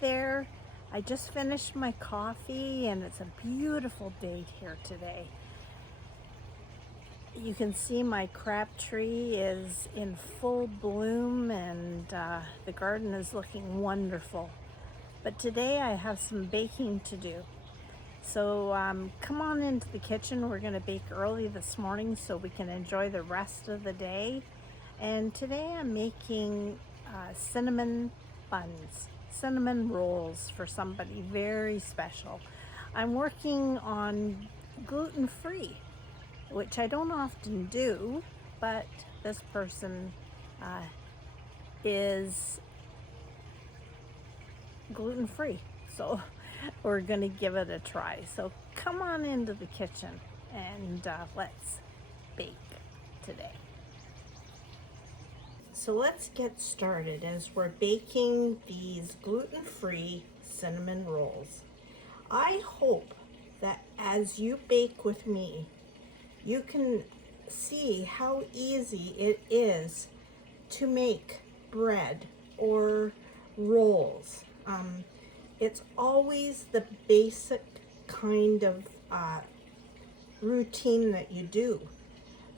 there. I just finished my coffee and it's a beautiful day here today. You can see my crab tree is in full bloom and the garden is looking wonderful. But today I have some baking to do. So come on into the kitchen. We're going to bake early this morning so we can enjoy the rest of the day. And today I'm making cinnamon buns, cinnamon rolls for somebody very special. I'm working on gluten-free, which I don't often do, but this person is gluten-free. So we're gonna give it a try. So come on into the kitchen and let's bake today. So let's get started as we're baking these gluten-free cinnamon rolls. I hope that as you bake with me, you can see how easy it is to make bread or rolls. It's always the basic kind of routine that you do.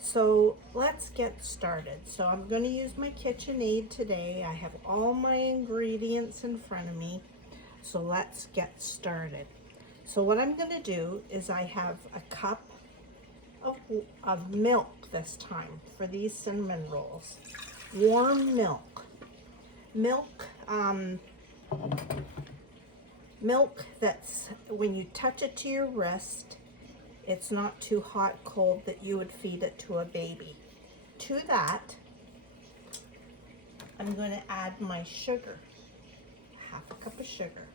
So let's get started. So I'm going to use my KitchenAid today. I have all my ingredients in front of me. So let's get started. So what I'm going to do is I have a cup of milk this time for these cinnamon rolls. Warm milk. Milk that's, when you touch it to your wrist, it's not too hot, cold that you would feed it to a baby. To that, I'm going to add my sugar, half a cup of sugar.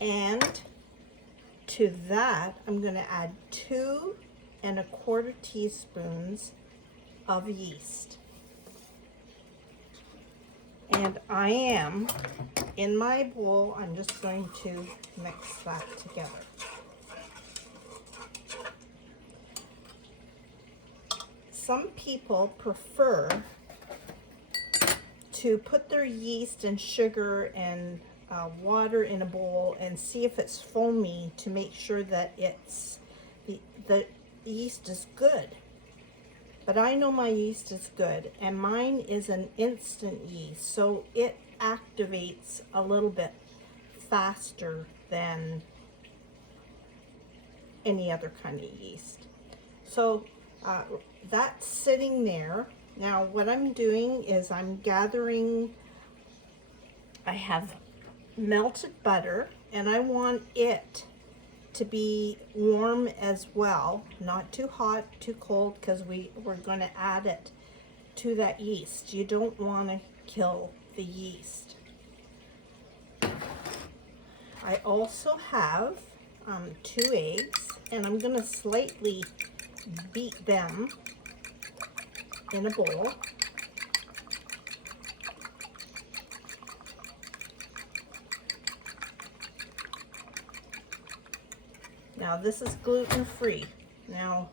And to that, I'm going to add 2 1/4 teaspoons of yeast. And I am, in my bowl, I'm just going to mix that together. Some people prefer to put their yeast and sugar and water in a bowl and see if it's foamy to make sure that it's the yeast is good. But I know my yeast is good, and mine is an instant yeast, so it activates a little bit faster than any other kind of yeast. So that's sitting there. Now what I'm doing is I'm gathering, I have melted butter, and I want it to be warm as well, not too hot, too cold, because we're going to add it to that yeast. You don't want to kill the yeast. I also have 2 eggs, and I'm going to slightly beat them in a bowl. Now this is gluten-free. Now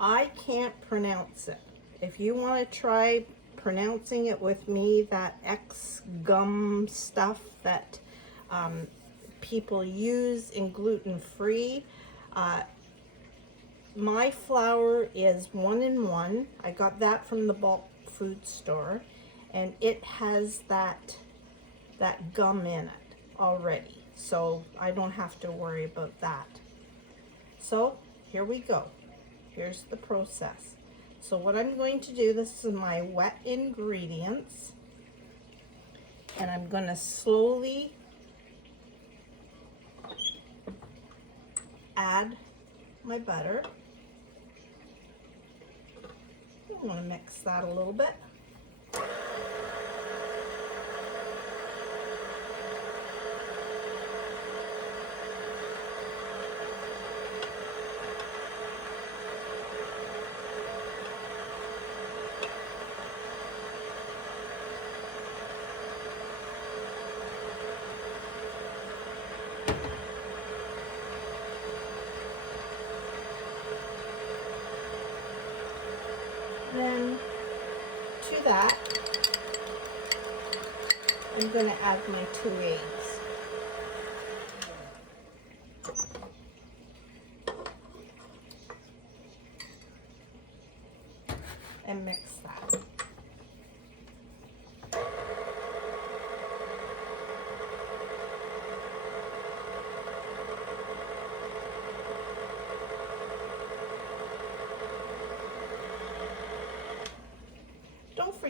I can't pronounce it. If you want to try pronouncing it with me, that X-gum stuff that people use in gluten-free, my flour is 1-in-1. I got that from the bulk food store, and it has that gum in it already, so I don't have to worry about that. So here we go. Here's the process. So what I'm going to do, this is my wet ingredients, and I'm going to slowly add my butter. I'm going to mix that a little bit. Then to that, I'm going to add my 2 eggs.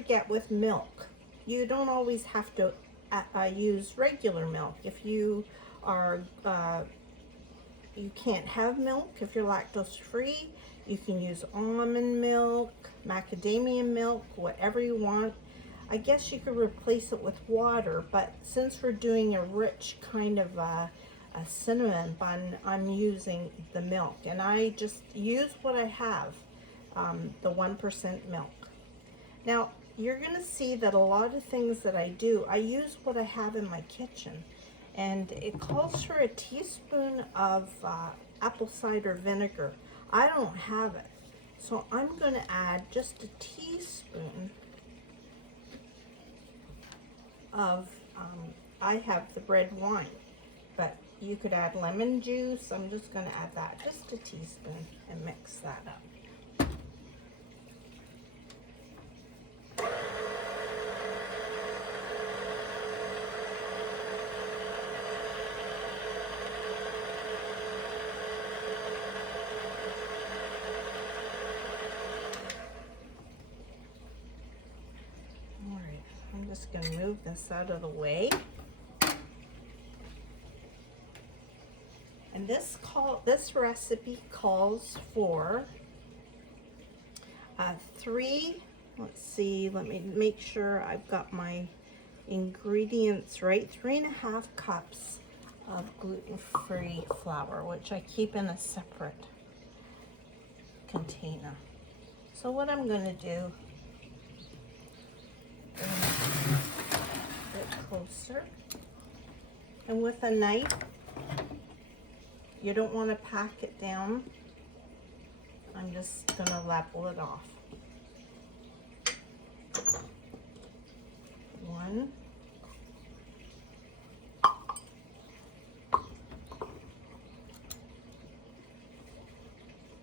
forget with milk, you don't always have to use regular milk. If you are you can't have milk, if you're lactose free, you can use almond milk, macadamia milk, whatever you want. I guess you could replace it with water, but since we're doing a rich kind of a cinnamon bun, I'm using the milk, and I just use what I have, the 1% milk. Now, you're going to see that a lot of things that I do, I use what I have in my kitchen. And it calls for a teaspoon of apple cider vinegar. I don't have it, so I'm going to add just a teaspoon of, I have the red wine, but you could add lemon juice. I'm just going to add that, just a teaspoon, and mix that up. I'm just going to move this out of the way. And this recipe calls for 3, let's see, let me make sure I've got my ingredients right, 3.5 cups of gluten-free flour, which I keep in a separate container. So what I'm going to do, a bit closer, and with a knife, you don't want to pack it down. I'm just going to level it off. 1,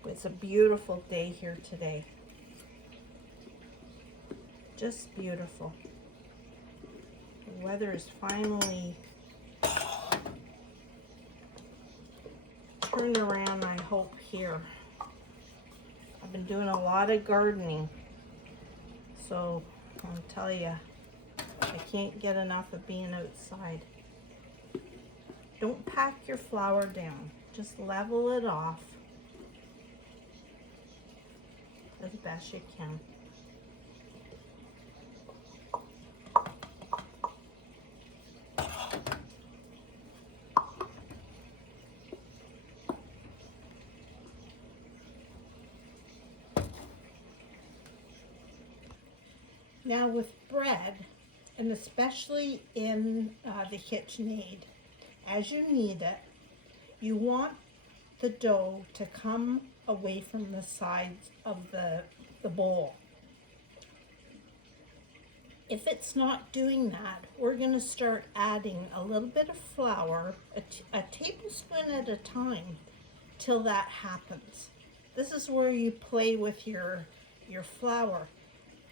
it's a beautiful day here today. Just beautiful. The weather is finally turned around, I hope, here. I've been doing a lot of gardening, so I'll tell you, I can't get enough of being outside. Don't pack your flour down. Just level it off as best you can. Now with bread, and especially in the KitchenAid, as you knead it, you want the dough to come away from the sides of the bowl. If it's not doing that, we're going to start adding a little bit of flour, a tablespoon at a time, till that happens. This is where you play with your flour.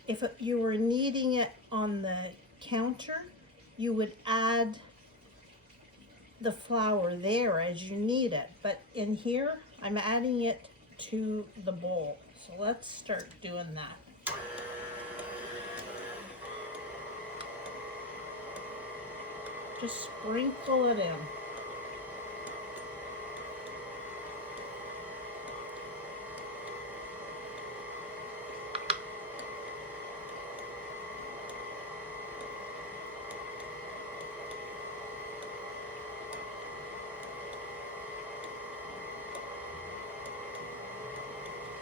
If you were kneading it on the counter, you would add the flour there as you knead it. But in here, I'm adding it to the bowl. So let's start doing that. Just sprinkle it in.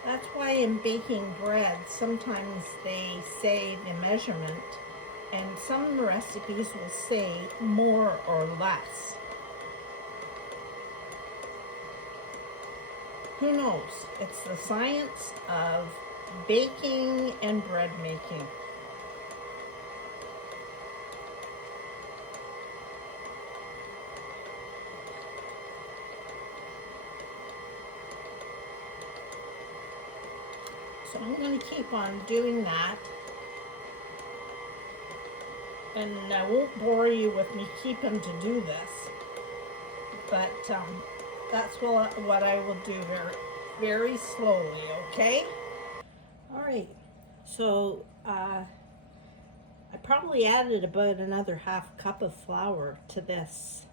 That's why in baking bread, sometimes they say the measurement, and some recipes will say more or less. Who knows? It's the science of baking and bread making. So I'm going to keep on doing that, and I won't bore you with me keeping to do this, but that's what I will do very, very slowly, okay? All right, so I probably added about another half cup of flour to this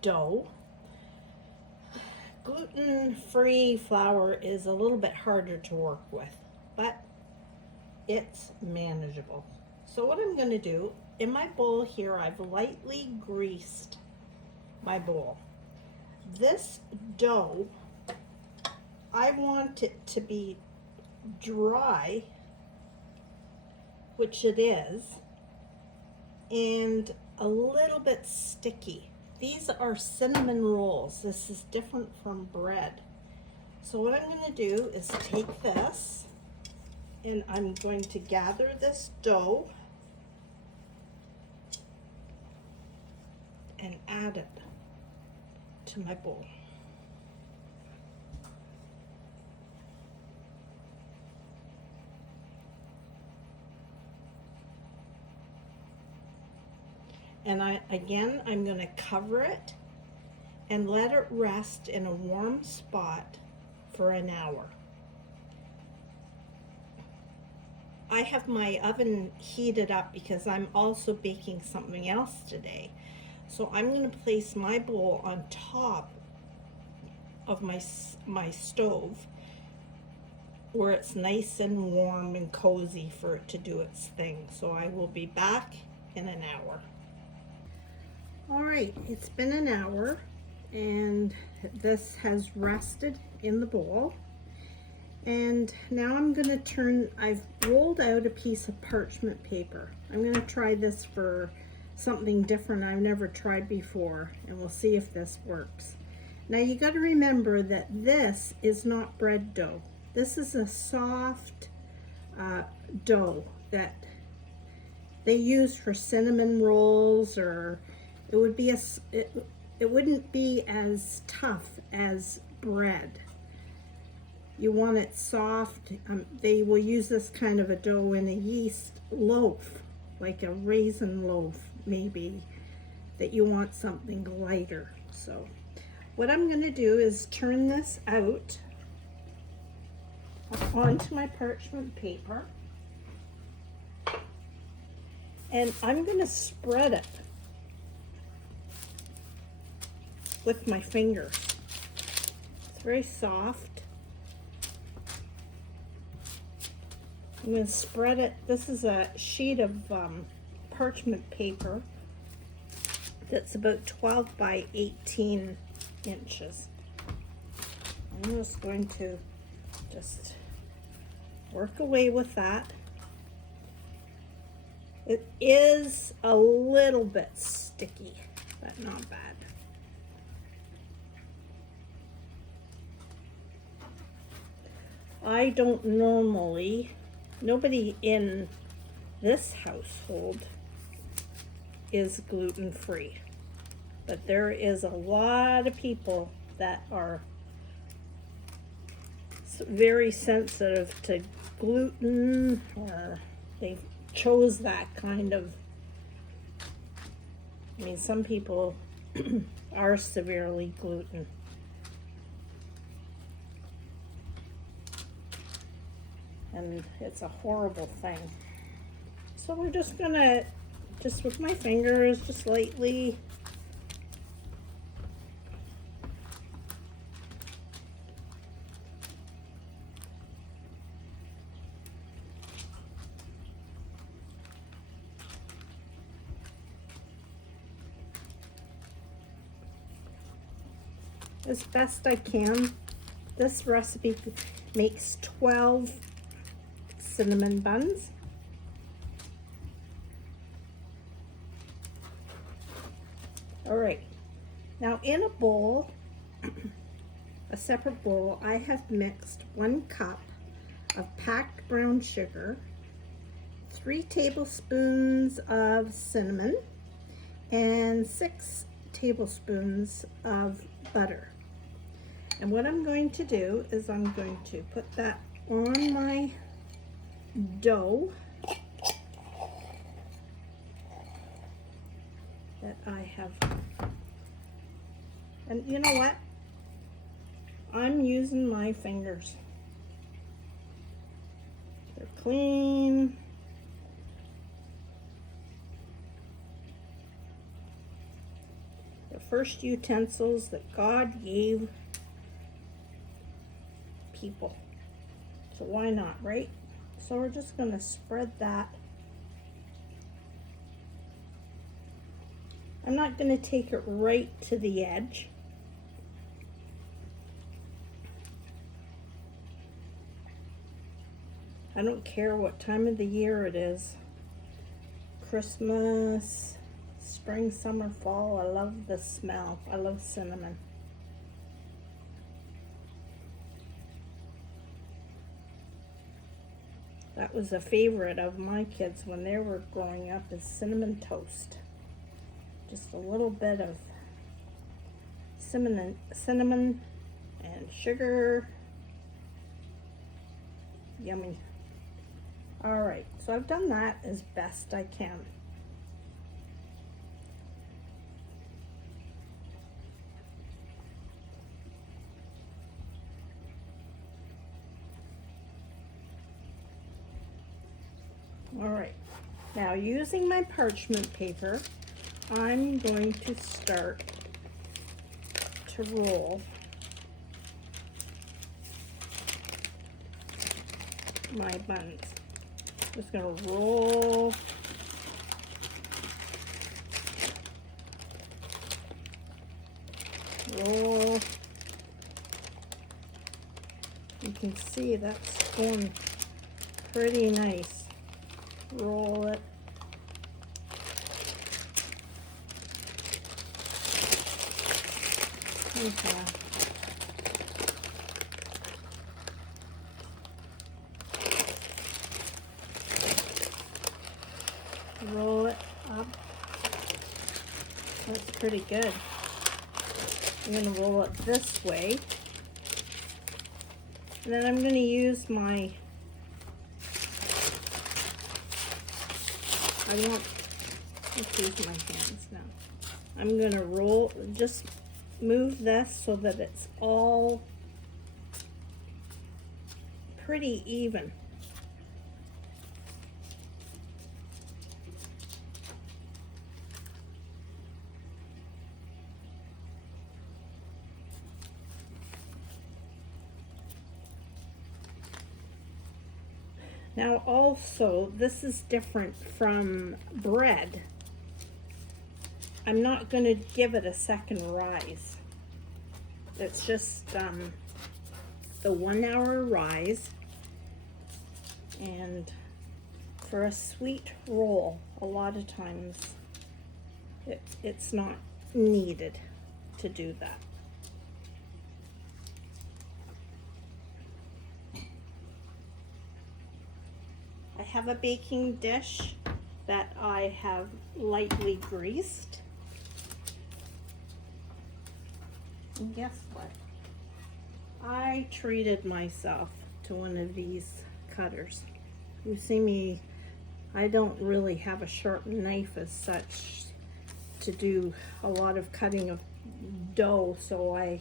dough. Gluten-free flour is a little bit harder to work with, but it's manageable. So what I'm going to do, in my bowl here, I've lightly greased my bowl. This dough, I want it to be dry, which it is, and a little bit sticky. These are cinnamon rolls. This is different from bread. So what I'm going to do is take this and I'm going to gather this dough and add it to my bowl. And I'm going to cover it and let it rest in a warm spot for an hour. I have my oven heated up because I'm also baking something else today. So I'm going to place my bowl on top of my stove where it's nice and warm and cozy for it to do its thing. So I will be back in an hour. All right, it's been an hour and this has rested in the bowl. And now I'm going to I've rolled out a piece of parchment paper. I'm going to try this for something different I've never tried before, and we'll see if this works. Now you got to remember that this is not bread dough. This is a soft dough that they use for cinnamon rolls, or it would be it wouldn't be as tough as bread. You want it soft. They will use this kind of a dough in a yeast loaf, like a raisin loaf maybe, that you want something lighter. So what I'm going to do is turn this out onto my parchment paper, and I'm going to spread it with my fingers. It's very soft. I'm going to spread it. This is a sheet of parchment paper that's about 12 by 18 inches. I'm just going to just work away with that. It is a little bit sticky, but not bad. I don't normally, nobody in this household is gluten-free, but there is a lot of people that are very sensitive to gluten, or they chose that kind of, I mean, some people are severely gluten. And it's a horrible thing. So we're just gonna, just with my fingers, just lightly as best I can. This recipe makes 12 cinnamon buns. All right, now in a bowl, a separate bowl, I have mixed 1 cup of packed brown sugar, 3 tablespoons of cinnamon, and 6 tablespoons of butter. And what I'm going to do is I'm going to put that on my dough that I have. And you know what? I'm using my fingers. They're clean. The first utensils that God gave people. So why not, right? So we're just going to spread that. I'm not going to take it right to the edge. I don't care what time of the year it is. Christmas, spring, summer, fall. I love the smell. I love cinnamon. That was a favorite of my kids when they were growing up, is cinnamon toast. Just a little bit of cinnamon and sugar. Yummy. All right, so I've done that as best I can. All right, now using my parchment paper, I'm going to start to roll my buns. Just gonna roll. Roll. You can see that's going pretty nice. Roll it. Okay. Roll it up. That's pretty good. I'm going to roll it this way. And then I'm going to use my, let's use my hands now. I'm going to roll, just move this so that it's all pretty even. Now also, this is different from bread. I'm not going to give it a second rise. It's just the 1 hour rise. And for a sweet roll, a lot of times it's not needed to do that. I have a baking dish that I have lightly greased. And guess what? I treated myself to one of these cutters. You see me, I don't really have a sharp knife as such to do a lot of cutting of dough, so I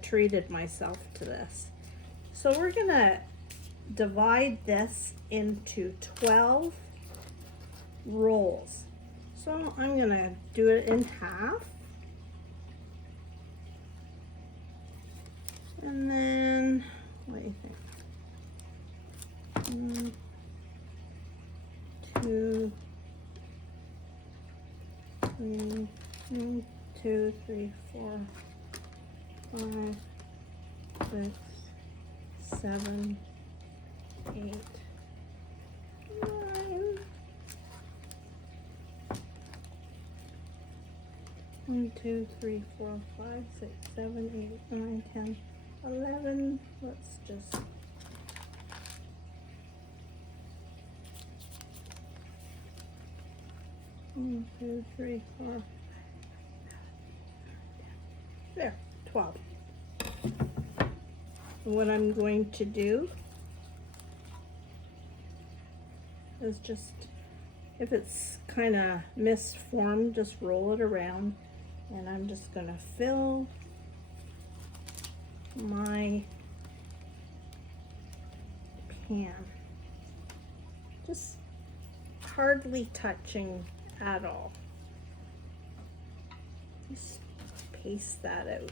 treated myself to this. So we're gonna divide this into 12 rolls. So I'm gonna do it in half. And then, what do you think? 2, 3, 1, 2, 3, 4, 5, 6, 7, 8, 9. 1, 2, 3, 4, 5, 6, 7, 8, 9, 10, 11. Let's just 1, 2, 3, 4. There, 12. What I'm going to do is just, if it's kind of misformed, just roll it around, and I'm just going to fill my pan, just hardly touching at all. Just paste that out.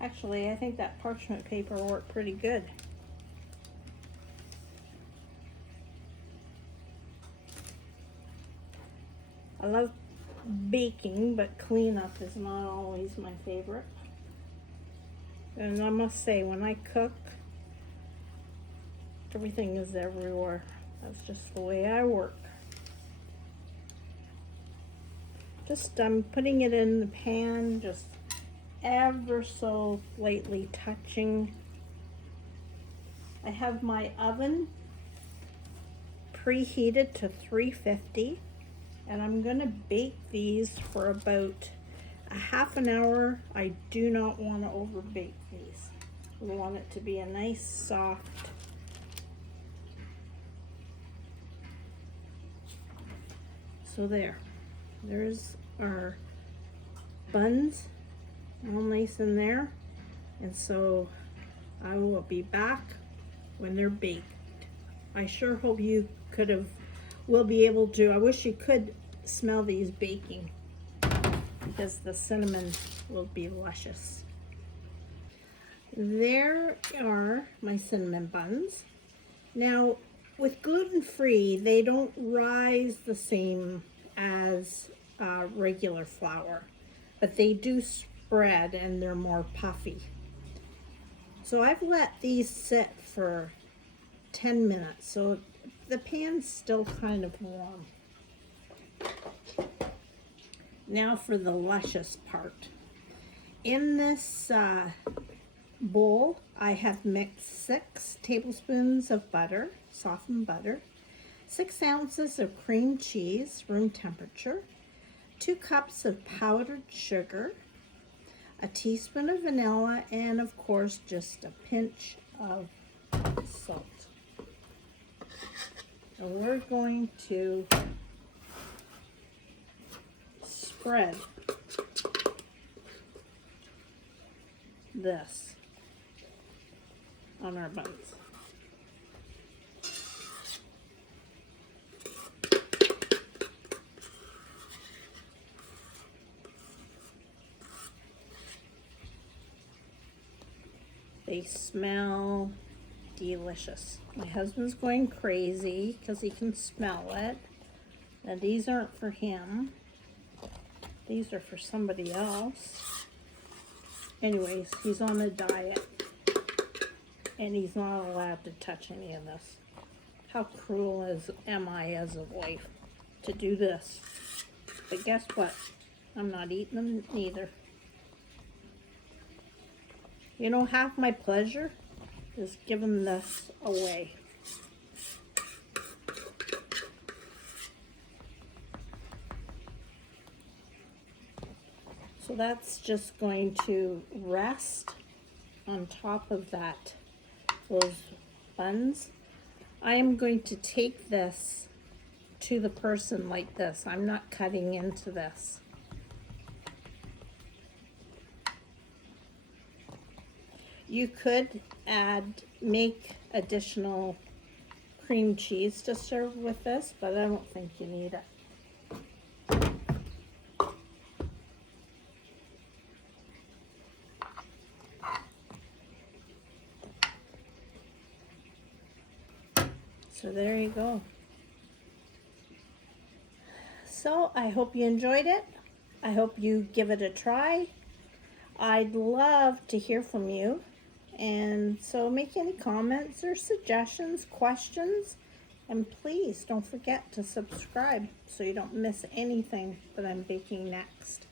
Actually, I think that parchment paper worked pretty good. I love baking, but cleanup is not always my favorite. And I must say, when I cook, everything is everywhere. That's just the way I work. Just I'm putting it in the pan, just ever so lightly touching. I have my oven preheated to 350, and I'm gonna bake these for about a half an hour. I do not want to over bake these. I want it to be a nice soft so there's our buns all nice in there, and so I will be back when they're baked. I sure hope you will be able to. I wish you could smell these baking, because the cinnamon will be luscious. There are my cinnamon buns. Now, with gluten-free, they don't rise the same as regular flour, but they do spread and they're more puffy. So I've let these sit for 10 minutes, so the pan's still kind of warm. Now for the luscious part. In this bowl, I have mixed 6 tablespoons of butter, softened butter, 6 ounces of cream cheese, room temperature, 2 cups of powdered sugar, a teaspoon of vanilla, and of course just a pinch of salt. So we're going to spread this on our buns. They smell delicious. My husband's going crazy because he can smell it. Now these aren't for him. These are for somebody else. Anyways, he's on a diet and he's not allowed to touch any of this. How cruel am I as a wife to do this? But guess what? I'm not eating them neither. You know, half my pleasure is giving this away. So that's just going to rest on top of those buns. I am going to take this to the person like this. I'm not cutting into this. You could make additional cream cheese to serve with this, but I don't think you need it. So there you go. So I hope you enjoyed it. I hope you give it a try. I'd love to hear from you. And so make any comments or suggestions, questions, and please don't forget to subscribe so you don't miss anything that I'm baking next.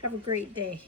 Have a great day.